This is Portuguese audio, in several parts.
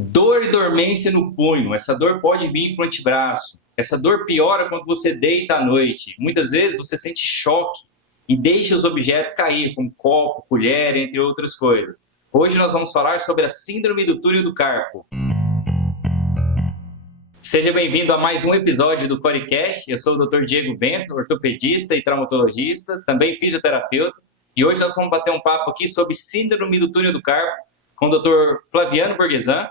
Dor e dormência no punho. Essa dor pode vir para o antebraço. Essa dor piora quando você deita à noite. Muitas vezes você sente choque e deixa os objetos cair, como copo, colher, entre outras coisas. Hoje nós vamos falar sobre a síndrome do túnel do carpo. Seja bem-vindo a mais um episódio do Coricast. Eu sou o Dr. Diego Bento, ortopedista e traumatologista, também fisioterapeuta. E hoje nós vamos bater um papo aqui sobre síndrome do túnel do carpo com o Dr. Flaviano Borgesan,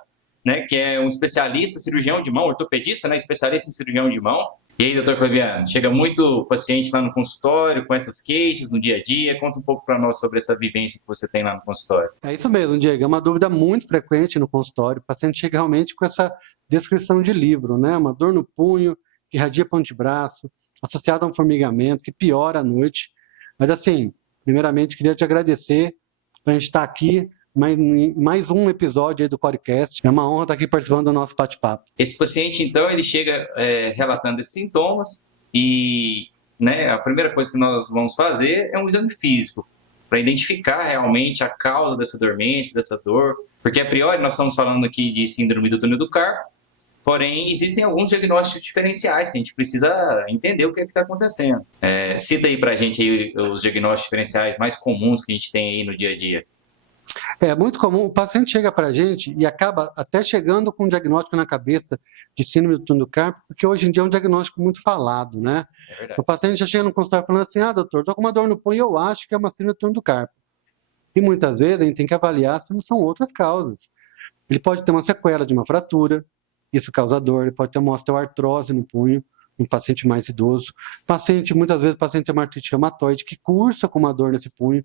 né, que é um especialista, cirurgião de mão, ortopedista, né, especialista em cirurgião de mão. E aí, doutor Flaviano, chega muito paciente lá no consultório com essas queixas no dia a dia. Conta um pouco para nós sobre essa vivência que você tem lá no consultório. É isso mesmo, Diego. É uma dúvida muito frequente no consultório. O paciente chega realmente com essa descrição de livro, né? Uma dor no punho, que irradia para o antebraço, associada a um formigamento, que piora à noite. Mas assim, primeiramente, queria te agradecer por a gente estar aqui mais um episódio aí do Coricast. É uma honra estar aqui participando do nosso bate-papo. Esse paciente, então, ele chega relatando esses sintomas e, né, a primeira coisa que nós vamos fazer é um exame físico para identificar realmente a causa dessa dormência, dessa dor. Porque, a priori, nós estamos falando aqui de síndrome do túnel do carpo, porém, existem alguns diagnósticos diferenciais que a gente precisa entender o que é que está acontecendo. Cita aí para a gente aí os diagnósticos diferenciais mais comuns que a gente tem aí no dia a dia. É muito comum, o paciente chega para a gente e acaba até chegando com um diagnóstico na cabeça de síndrome do túnel do carpo, porque hoje em dia é um diagnóstico muito falado, né? É verdade. O paciente já chega no consultório falando assim, doutor, estou com uma dor no punho e eu acho que é uma síndrome do túnel do carpo. E muitas vezes a gente tem que avaliar se não são outras causas. Ele pode ter uma sequela de uma fratura, isso causa dor, ele pode ter uma osteoartrose no punho, um paciente mais idoso. Muitas vezes o paciente tem uma artrite reumatoide que cursa com uma dor nesse punho.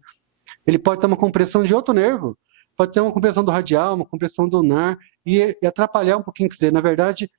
Ele pode ter uma compressão de outro nervo, pode ter uma compressão do radial, uma compressão do ulnar, e atrapalhar um pouquinho, quer dizer, na verdade,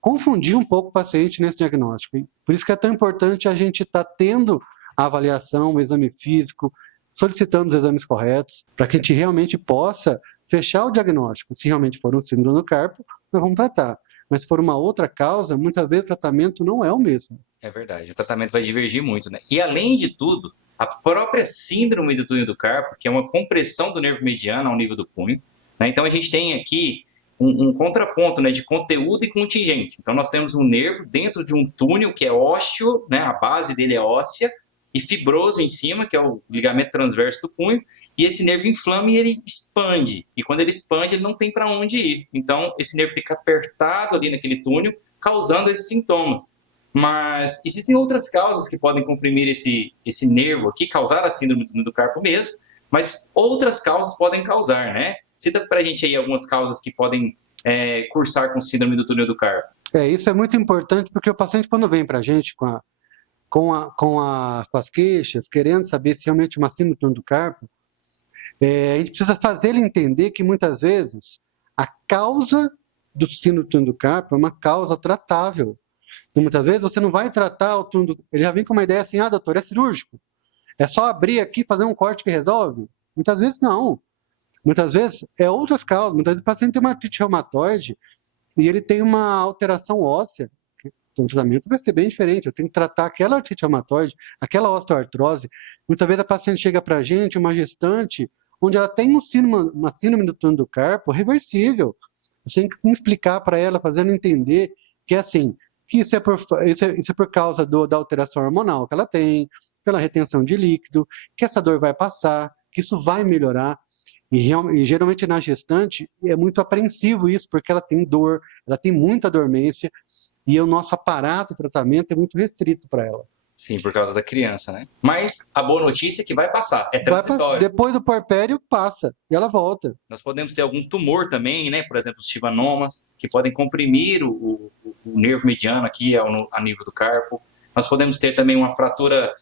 confundir um pouco o paciente nesse diagnóstico. Por isso que é tão importante a gente estar tendo a avaliação, o exame físico, solicitando os exames corretos, para que a gente realmente possa fechar o diagnóstico. Se realmente for um síndrome do carpo, nós vamos tratar. Mas se for uma outra causa, muitas vezes o tratamento não é o mesmo. É verdade, o tratamento vai divergir muito, né? E além de tudo, a própria síndrome do túnel do carpo, que é uma compressão do nervo mediano ao nível do punho, né? Então a gente tem aqui um contraponto, né, de conteúdo e contingente. Então nós temos um nervo dentro de um túnel que é ósseo, né, a base dele é óssea, e fibroso em cima, que é o ligamento transverso do punho, e esse nervo inflama e ele expande. E quando ele expande, ele não tem para onde ir. Então esse nervo fica apertado ali naquele túnel, causando esses sintomas. Mas existem outras causas que podem comprimir esse nervo aqui, causar a síndrome do túnel do carpo mesmo, mas outras causas podem causar, né? Cita pra gente aí algumas causas que podem cursar com síndrome do túnel do carpo. Isso é muito importante, porque o paciente, quando vem pra gente com as queixas, querendo saber se realmente é uma síndrome do túnel do carpo, a gente precisa fazer ele entender que muitas vezes a causa do síndrome do túnel do carpo é uma causa tratável. E muitas vezes você não vai tratar o túnel do... Ele já vem com uma ideia assim, doutor, é cirúrgico. É só abrir aqui, fazer um corte que resolve? Muitas vezes não. Muitas vezes é outras causas. Muitas vezes o paciente tem uma artrite reumatoide e ele tem uma alteração óssea. Então o tratamento vai ser bem diferente. Eu tenho que tratar aquela artrite reumatoide, aquela osteoartrose. Muitas vezes a paciente chega para a gente, uma gestante, onde ela tem uma síndrome do túnel do carpo reversível. Você tem que explicar para ela, fazendo entender que é assim, que isso é por causa da alteração hormonal que ela tem, pela retenção de líquido, que essa dor vai passar, que isso vai melhorar. E geralmente na gestante é muito apreensivo isso, porque ela tem dor, ela tem muita dormência, e o nosso aparato de tratamento é muito restrito para ela. Sim, por causa da criança, né? Mas a boa notícia é que vai passar, é transitório. Depois do puerpério, passa, e ela volta. Nós podemos ter algum tumor também, né? Por exemplo, os schwannomas, que podem comprimir o nervo mediano aqui a nível do carpo. Nós podemos ter também uma fratura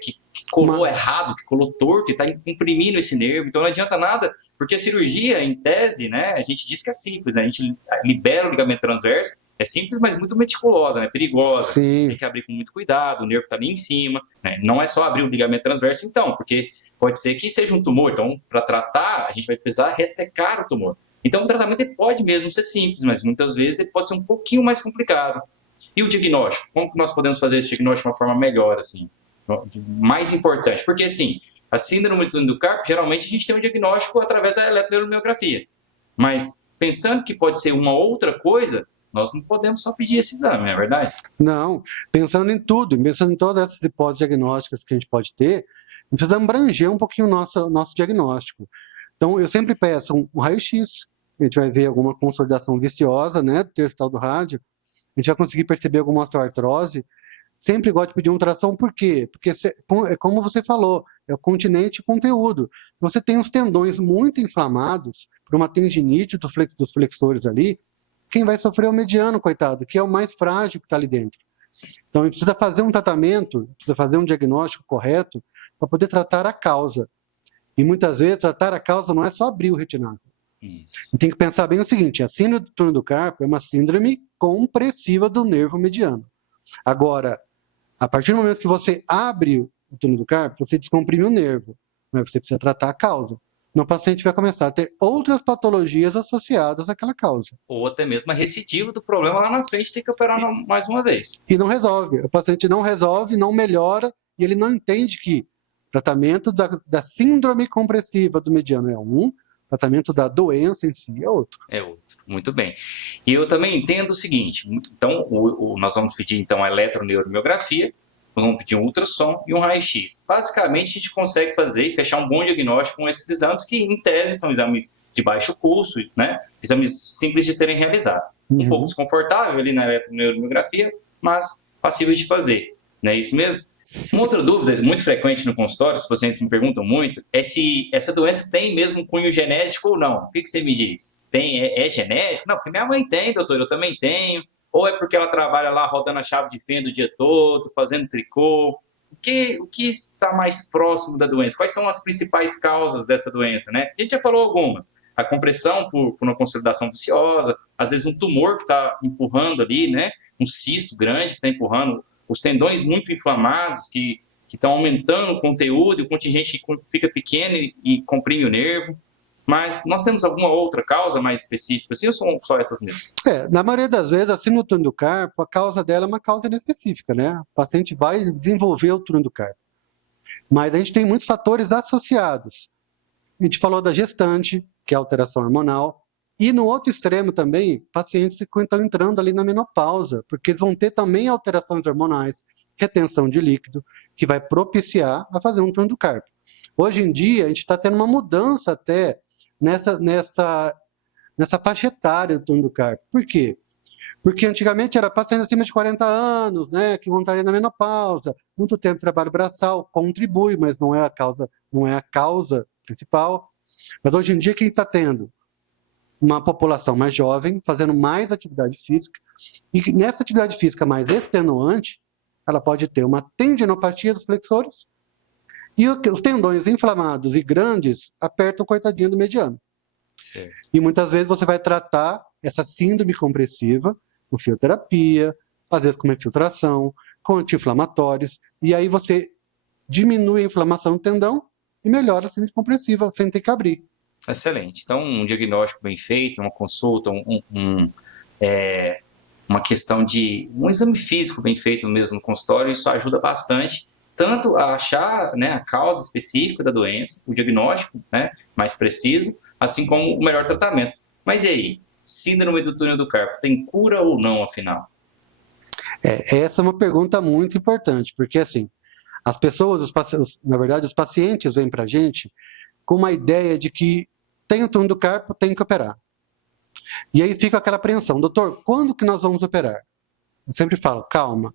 que colou errado, que colou torto e está comprimindo esse nervo. Então não adianta nada, porque a cirurgia, em tese, né? A gente diz que é simples, né? A gente libera o ligamento transverso. É simples, mas muito meticulosa, né? Perigosa. Sim. Tem que abrir com muito cuidado, o nervo está ali em cima, né? Não é só abrir o ligamento transverso, então, porque pode ser que seja um tumor. Então, para tratar, a gente vai precisar ressecar o tumor. Então, o tratamento pode mesmo ser simples, mas muitas vezes ele pode ser um pouquinho mais complicado. E o diagnóstico? Como que nós podemos fazer esse diagnóstico de uma forma melhor, assim? Mais importante, porque, assim, a síndrome do túnel do carpo, geralmente a gente tem um diagnóstico através da eletromiografia. Mas pensando que pode ser uma outra coisa, nós não podemos só pedir esse exame, não é verdade? Não, pensando em tudo, pensando em todas essas hipóteses diagnósticas que a gente pode ter, precisamos abranger um pouquinho o nosso diagnóstico. Então, eu sempre peço um raio-x, a gente vai ver alguma consolidação viciosa, né, do terço tal do rádio, a gente vai conseguir perceber alguma osteoartrose. Sempre gosto de pedir um ultrassom, por quê? Porque, é como você falou, é o continente e conteúdo. Você tem os tendões muito inflamados, por uma tendinite dos flexores ali, quem vai sofrer é o mediano, coitado, que é o mais frágil que está ali dentro. Então, a gente precisa fazer um tratamento, precisa fazer um diagnóstico correto para poder tratar a causa. E muitas vezes, tratar a causa não é só abrir o retináculo. E tem que pensar bem o seguinte, a síndrome do túnel do carpo é uma síndrome compressiva do nervo mediano. Agora, a partir do momento que você abre o túnel do carpo, você descomprime o nervo, mas você precisa tratar a causa. Então, o paciente vai começar a ter outras patologias associadas àquela causa. Ou até mesmo a recidiva do problema lá na frente, tem que operar mais uma vez. E não resolve. O paciente não resolve, não melhora, e ele não entende que tratamento da síndrome compressiva do mediano é um, tratamento da doença em si é outro. É outro. Muito bem. E eu também entendo o seguinte, então nós vamos pedir então a eletroneuromiografia, nós vamos pedir um ultrassom e um raio-x. Basicamente, a gente consegue fazer e fechar um bom diagnóstico com esses exames, que em tese são exames de baixo custo, né? Exames simples de serem realizados. Um pouco desconfortável ali na eletroneuromiografia, mas passível de fazer. Não é isso mesmo? Uma outra dúvida muito frequente no consultório, os pacientes me perguntam muito, é se essa doença tem mesmo um cunho genético ou não. O que você me diz? É genético? Não, porque minha mãe tem, doutor, eu também tenho. Ou é porque ela trabalha lá rodando a chave de fenda o dia todo, fazendo tricô? O que está mais próximo da doença? Quais são as principais causas dessa doença, né? A gente já falou algumas. A compressão por uma consolidação viciosa, às vezes um tumor que está empurrando ali, né? Um cisto grande que está empurrando, os tendões muito inflamados que estão aumentando o conteúdo e o contingente fica pequeno e comprime o nervo. Mas nós temos alguma outra causa mais específica, assim, ou são só essas mesmo? Na maioria das vezes, a síndrome do túnel do carpo, a causa dela é uma causa inespecífica, né? O paciente vai desenvolver o túnel do carpo. Mas a gente tem muitos fatores associados. A gente falou da gestante, que é a alteração hormonal, e no outro extremo também, pacientes que estão entrando ali na menopausa, porque eles vão ter também alterações hormonais, retenção de líquido, que vai propiciar a fazer um túnel do carpo. Hoje em dia, a gente está tendo uma mudança até nessa faixa etária do túnel do carpo. Por quê? Porque antigamente era paciente acima de 40 anos, né, que vão estar ali na menopausa, muito tempo de trabalho braçal, contribui, mas não é a causa principal. Mas hoje em dia, quem está tendo? Uma população mais jovem, fazendo mais atividade física, e nessa atividade física mais extenuante, ela pode ter uma tendinopatia dos flexores, e os tendões inflamados e grandes apertam o coitadinho do mediano. Certo. E muitas vezes você vai tratar essa síndrome compressiva com fioterapia, às vezes com uma infiltração, com anti-inflamatórios, e aí você diminui a inflamação do tendão e melhora a síndrome compressiva sem ter que abrir. Excelente. Então, um diagnóstico bem feito, uma consulta, uma questão de um exame físico bem feito mesmo no consultório, isso ajuda bastante, tanto a achar, né, a causa específica da doença, o diagnóstico, né, mais preciso, assim como o melhor tratamento. Mas e aí? Síndrome do túnel do carpo, tem cura ou não, afinal? Essa é uma pergunta muito importante, porque assim, as pessoas, na verdade, os pacientes vêm para a gente com uma ideia de que tem o túnel do carpo, tem que operar. E aí fica aquela apreensão, doutor, quando que nós vamos operar? Eu sempre falo, calma,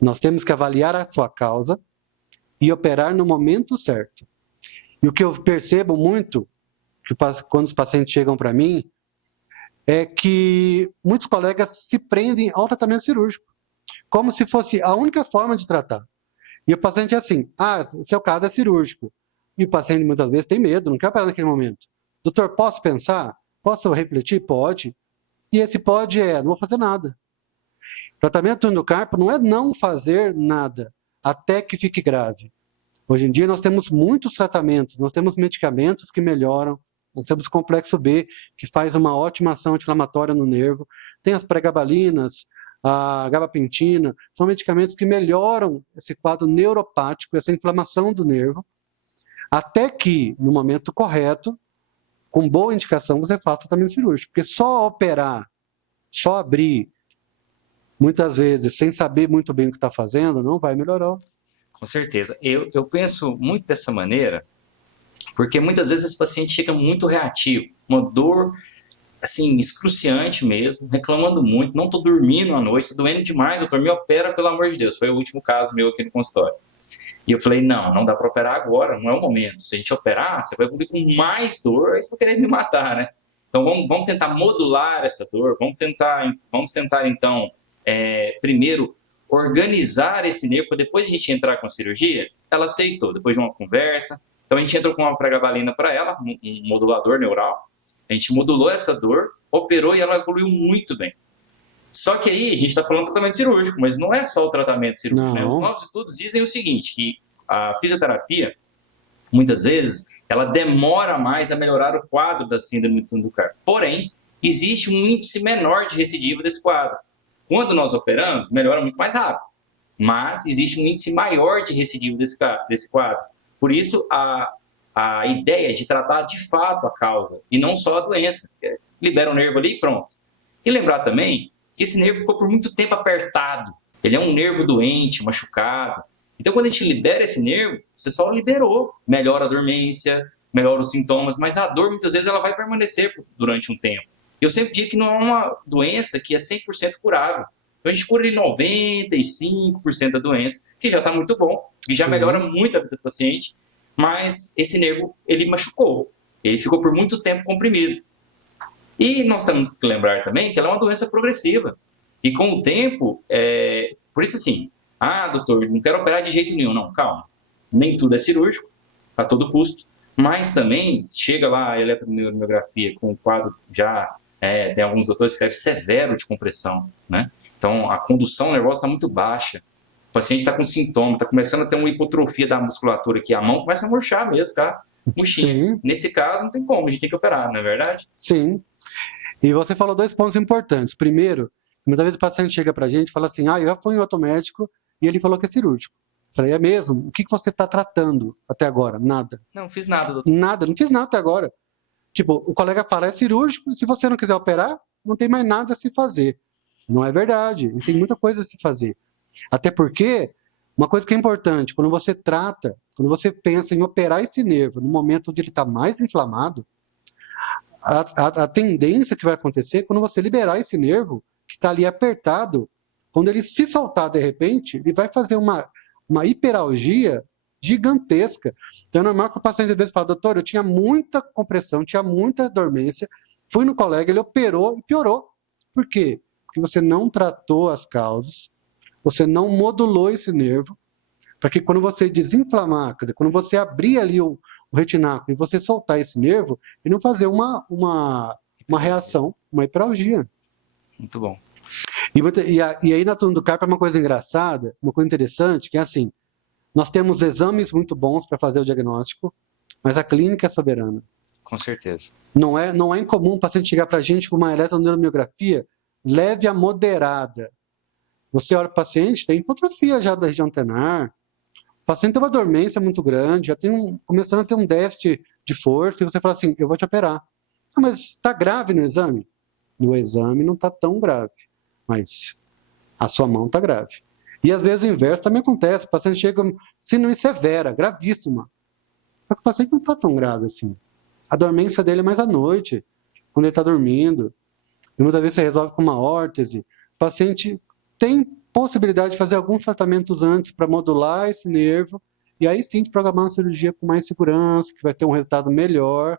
nós temos que avaliar a sua causa e operar no momento certo. E o que eu percebo muito, quando os pacientes chegam para mim, é que muitos colegas se prendem ao tratamento cirúrgico, como se fosse a única forma de tratar. E o paciente é assim, o seu caso é cirúrgico. E o paciente muitas vezes tem medo, não quer operar naquele momento. Doutor, posso pensar? Posso refletir? Pode. E esse pode não vou fazer nada. Tratamento do túnel do carpo não é não fazer nada, até que fique grave. Hoje em dia nós temos muitos tratamentos, nós temos medicamentos que melhoram, nós temos o complexo B, que faz uma ótima ação anti-inflamatória no nervo, tem as pregabalinas, a gabapentina, são medicamentos que melhoram esse quadro neuropático, essa inflamação do nervo, até que, no momento correto, com boa indicação, você faz tratamento cirúrgico. Porque só operar, só abrir, muitas vezes, sem saber muito bem o que está fazendo, não vai melhorar. Com certeza. Eu penso muito dessa maneira, porque muitas vezes esse paciente chega muito reativo, uma dor assim, excruciante mesmo, reclamando muito, não estou dormindo à noite, estou doendo demais, doutor, me opera, pelo amor de Deus. Foi o último caso meu aqui no consultório. E eu falei, não dá para operar agora, não é o momento. Se a gente operar, você vai evoluir com mais dor, aí você vai querer me matar, né? Então vamos tentar modular essa dor, vamos tentar então, primeiro, organizar esse nervo, para depois a gente entrar com a cirurgia. Ela aceitou, depois de uma conversa. Então a gente entrou com uma pregabalina para ela, um modulador neural. A gente modulou essa dor, operou e ela evoluiu muito bem. Só que aí a gente está falando de tratamento cirúrgico, mas não é só o tratamento cirúrgico, né? Os novos estudos dizem o seguinte, que a fisioterapia, muitas vezes, ela demora mais a melhorar o quadro da síndrome do túnel do carpo. Porém, existe um índice menor de recidiva desse quadro. Quando nós operamos, melhora muito mais rápido. Mas existe um índice maior de recidiva desse quadro. Por isso, a ideia de tratar de fato a causa e não só a doença. Libera o nervo ali e pronto. E lembrar também que esse nervo ficou por muito tempo apertado. Ele é um nervo doente, machucado. Então, quando a gente libera esse nervo, você só liberou. Melhora a dormência, melhora os sintomas, mas a dor, muitas vezes, ela vai permanecer durante um tempo. Eu sempre digo que não é uma doença que é 100% curável. Então, a gente cura 95% da doença, que já está muito bom, que já melhora muito a vida do paciente, mas esse nervo, ele machucou. Ele ficou por muito tempo comprimido. E nós temos que lembrar também que ela é uma doença progressiva. E com o tempo, por isso assim, doutor, não quero operar de jeito nenhum. Não, calma. Nem tudo é cirúrgico, a todo custo. Mas também, chega lá a eletromiografia com o quadro já, tem alguns doutores que escrevem severo de compressão, né? Então, a condução nervosa está muito baixa. O paciente está com sintoma, está começando a ter uma hipotrofia da musculatura aqui. A mão começa a murchar mesmo, tá? Murchinha. Nesse caso, não tem como, a gente tem que operar, não é verdade? Sim. E você falou 2 pontos importantes. Primeiro, muitas vezes o paciente chega pra gente e fala assim, eu já fui em outro médico e ele falou que é cirúrgico. Eu falei, é mesmo? O que você está tratando até agora? Nada. Não fiz nada, doutor. Nada, não fiz nada até agora. Tipo, o colega fala, é cirúrgico, se você não quiser operar, não tem mais nada a se fazer. Não é verdade, tem muita coisa a se fazer. Até porque, uma coisa que é importante, quando você trata, quando você pensa em operar esse nervo no momento onde ele está mais inflamado, a tendência que vai acontecer, quando você liberar esse nervo, que está ali apertado, quando ele se soltar de repente, ele vai fazer uma hiperalgia gigantesca. Então é normal que o paciente às vezes fala, doutor, eu tinha muita compressão, tinha muita dormência, fui no colega, ele operou e piorou. Por quê? Porque você não tratou as causas, você não modulou esse nervo, para que quando você desinflamar, quando você abrir ali o retináculo e você soltar esse nervo, e não fazer uma reação, uma hiperalgia. Muito bom. E aí na túnel do carpo é uma coisa engraçada, uma coisa interessante, que é assim, nós temos exames muito bons para fazer o diagnóstico, mas a clínica é soberana. Com certeza. Não é incomum o paciente chegar para a gente com uma eletromiografia leve a moderada. Você olha o paciente, tem hipotrofia já da região antenar, o paciente tem uma dormência muito grande, já tem começando a ter um déficit de força, e você fala assim, eu vou te operar. Mas está grave no exame? No exame não está tão grave, mas a sua mão está grave. E às vezes o inverso também acontece, o paciente chega com síndrome severa, gravíssima. Só que o paciente não está tão grave assim. A dormência dele é mais à noite, quando ele está dormindo. E muitas vezes você resolve com uma órtese. O paciente tem possibilidade de fazer alguns tratamentos antes para modular esse nervo, e aí sim de programar uma cirurgia com mais segurança, que vai ter um resultado melhor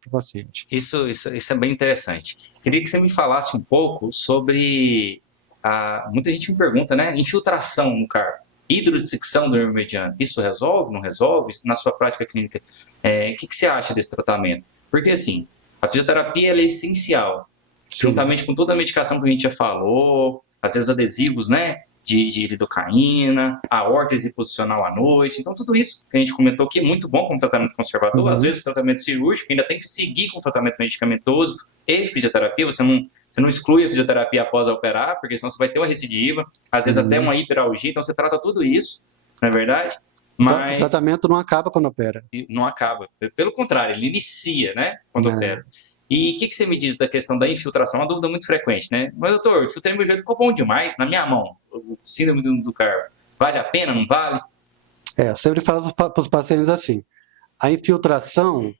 para o paciente. Isso é bem interessante. Queria que você me falasse um pouco sobre... muita gente me pergunta, né? Infiltração no carpo, hidrodissecção do nervo mediano. Isso resolve, não resolve? Na sua prática clínica, o que você acha desse tratamento? Porque, assim, a fisioterapia ela é essencial. Sim. Juntamente com toda a medicação que a gente já falou, às vezes adesivos, né? De lidocaína, a órtese posicional à noite. Então, tudo isso que a gente comentou aqui é muito bom como tratamento conservador. Às vezes, o tratamento cirúrgico ainda tem que seguir com o tratamento medicamentoso e fisioterapia. Você não exclui a fisioterapia após operar, porque senão você vai ter uma recidiva, às vezes até uma hiperalgia. Então, você trata tudo isso, não é verdade? Mas O tratamento não acaba quando opera. não acaba. Pelo contrário, ele inicia, né? Quando opera. E o que você me diz da questão da infiltração? Uma dúvida muito frequente, né? Mas, doutor, eu filtrei meu joelho, ficou bom demais na minha mão. O síndrome do carpo. Vale a pena, não vale? Eu sempre falo para os pacientes assim, a infiltração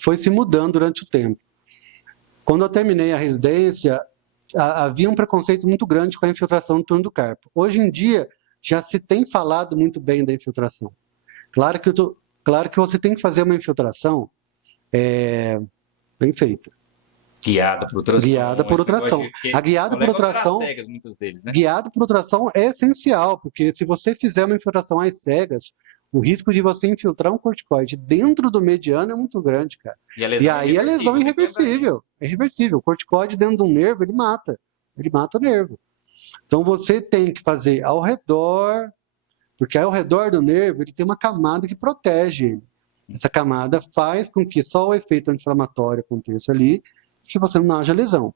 foi se mudando durante o tempo. Quando eu terminei a residência, havia um preconceito muito grande com a infiltração no túnel do carpo. Hoje em dia, já se tem falado muito bem da infiltração. Claro que você tem que fazer uma infiltração bem feita. Guiada por ultrassom. Guiada por ultrassom. A guiada por ultrassom, cegas, muitos deles, né? guiada por ultrassom é essencial, porque se você fizer uma infiltração às cegas, o risco de você infiltrar um corticoide dentro do mediano é muito grande, cara. E aí a lesão é irreversível. É irreversível. O corticoide dentro de um nervo, ele mata. Ele mata o nervo. Então você tem que fazer ao redor, porque ao redor do nervo ele tem uma camada que protege ele. Essa camada faz com que só o efeito anti-inflamatório aconteça ali, que você não haja lesão.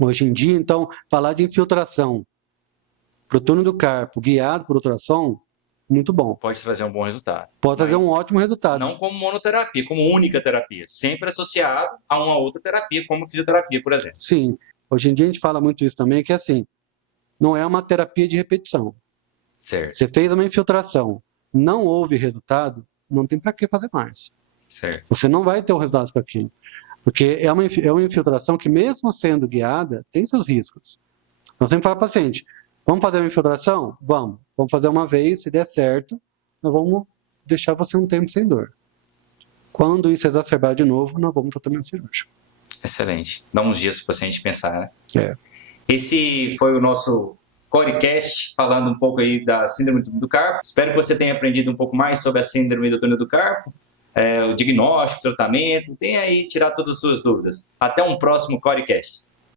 Hoje em dia, então, falar de infiltração para o túnel do carpo guiado por ultrassom, muito bom. Pode trazer um bom resultado. Pode trazer um ótimo resultado. Não como monoterapia, como única terapia. Sempre associado a uma outra terapia, como fisioterapia, por exemplo. Sim. Hoje em dia a gente fala muito isso também, que é assim, não é uma terapia de repetição. Certo. Você fez uma infiltração, não houve resultado, não tem para que fazer mais. Certo. Você não vai ter o resultado com aquilo. Porque é uma infiltração que, mesmo sendo guiada, tem seus riscos. Então, sempre fala para o paciente, vamos fazer uma infiltração? Vamos fazer uma vez, se der certo, nós vamos deixar você um tempo sem dor. Quando isso exacerbar de novo, nós vamos para o tratamento cirúrgico. Excelente. Dá uns dias para o paciente pensar, né? É. Esse foi o nosso Corecast, falando um pouco aí da síndrome do túnel do carpo. Espero que você tenha aprendido um pouco mais sobre a síndrome do túnel do carpo, o diagnóstico, o tratamento, tenha aí tirado todas as suas dúvidas. Até um próximo Corecast.